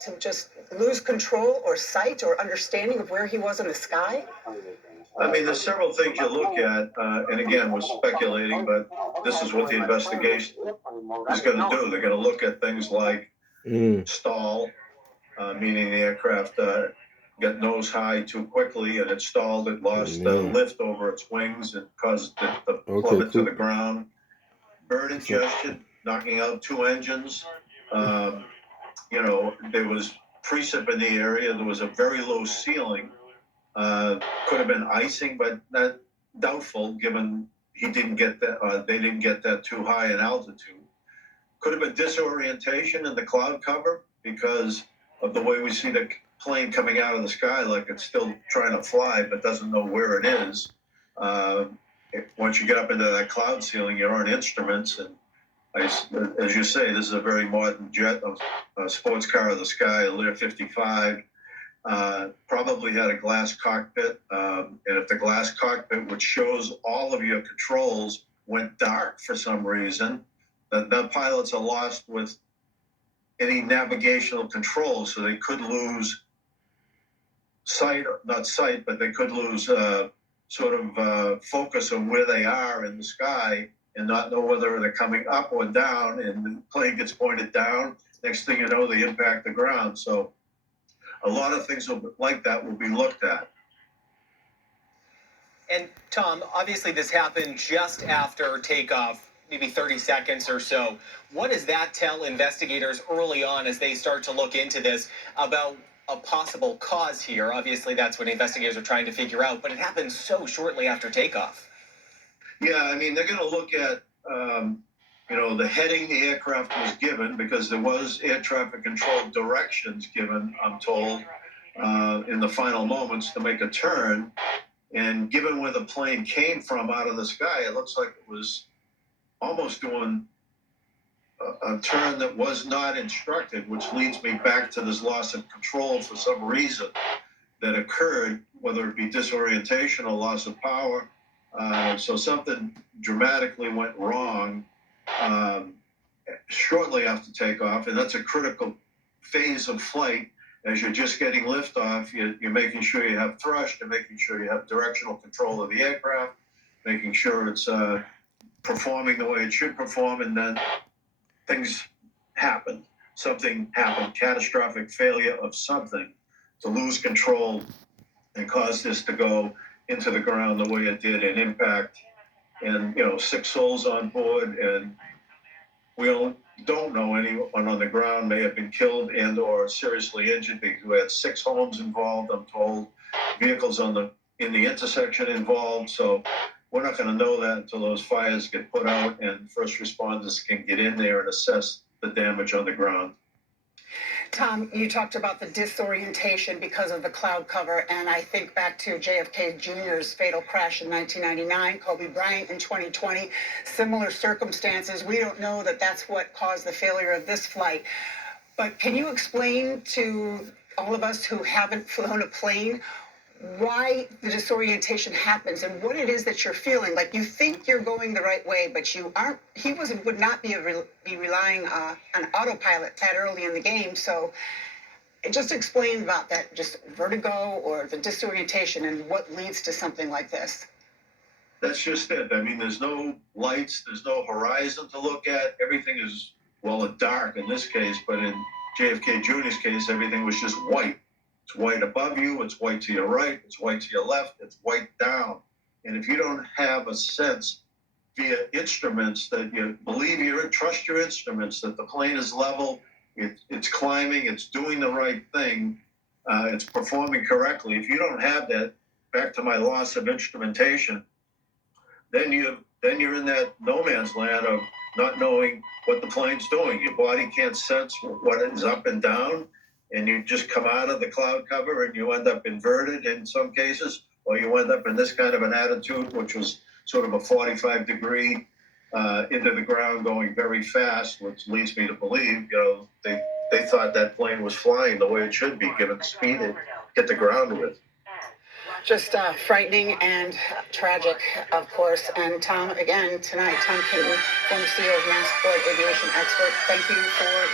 to just lose control or sight or understanding of where he was in the sky? I mean, there's several things you look at, and again, we're speculating, but this is what the investigation is going to do. They're going to look at things like stall, meaning the aircraft got nose high too quickly and it stalled. It lost lift over its wings and caused it to plummet to the ground. Bird ingestion, knocking out two engines. There was precip in the area. There was a very low ceiling. Could have been icing, but that doubtful given he didn't get that. They didn't get that too high in altitude. Could have been disorientation in the cloud cover because of the way we see the plane coming out of the sky, like it's still trying to fly but doesn't know where it is. Once you get up into that cloud ceiling, you're on instruments, and as you say, this is a very modern jet, a sports car of the sky, a Lear 55. Probably had a glass cockpit, and if the glass cockpit, which shows all of your controls, went dark for some reason, the pilots are lost with any navigational control, so they could lose sight, not sight, but they could lose focus on where they are in the sky and not know whether they're coming up or down, and the plane gets pointed down. Next thing you know, they impact the ground. So a lot of things like that will be looked at. And Tom, obviously this happened just after takeoff, maybe 30 seconds or so. What does that tell investigators early on as they start to look into this about a possible cause here? Obviously that's what investigators are trying to figure out, but it happened so shortly after takeoff. Yeah, I mean, they're going to look at, the heading the aircraft was given, because there was air traffic control directions given, I'm told, in the final moments to make a turn. And given where the plane came from out of the sky, it looks like it was almost doing a turn that was not instructed, which leads me back to this loss of control for some reason that occurred, whether it be disorientation or loss of power. So something dramatically went wrong shortly after takeoff, and that's a critical phase of flight. As you're just getting liftoff, you're making sure you have thrust, you're making sure you have directional control of the aircraft, making sure it's performing the way it should perform, and then things happen. Something happened, catastrophic failure of something to lose control and cause this to go into the ground the way it did and impact. And, 6 souls on board, and we don't know anyone on the ground may have been killed and or seriously injured, because we had 6 homes involved, I'm told, vehicles in the intersection involved. So we're not going to know that until those fires get put out and first responders can get in there and assess the damage on the ground. Tom, you talked about the disorientation because of the cloud cover, and I think back to JFK Jr.'s fatal crash in 1999, Kobe Bryant in 2020, similar circumstances. We don't know that that's what caused the failure of this flight. But can you explain to all of us who haven't flown a plane why the disorientation happens and what it is that you're feeling? Like you think you're going the right way, but you aren't. He would not be relying on autopilot that early in the game. So just explain about that, just vertigo or the disorientation and what leads to something like this. That's just it. I mean, there's no lights, there's no horizon to look at. Everything is, dark in this case, but in JFK Jr.'s case, everything was just white. It's white above you, it's white to your right, it's white to your left, it's white down. And if you don't have a sense via instruments that you believe trust your instruments, that the plane is level, it's climbing, it's doing the right thing, it's performing correctly. If you don't have that, back to my loss of instrumentation, then you're in that no man's land of not knowing what the plane's doing. Your body can't sense what is up and down, and you just come out of the cloud cover and you end up inverted in some cases, or you end up in this kind of an attitude, which was sort of a 45-degree into the ground going very fast, which leads me to believe, they thought that plane was flying the way it should be, given the speed it hit the ground with. Just frightening and tragic, of course. And Tom, again, tonight, Tom Kington, former CEO of Massport Aviation Expert, thank you for your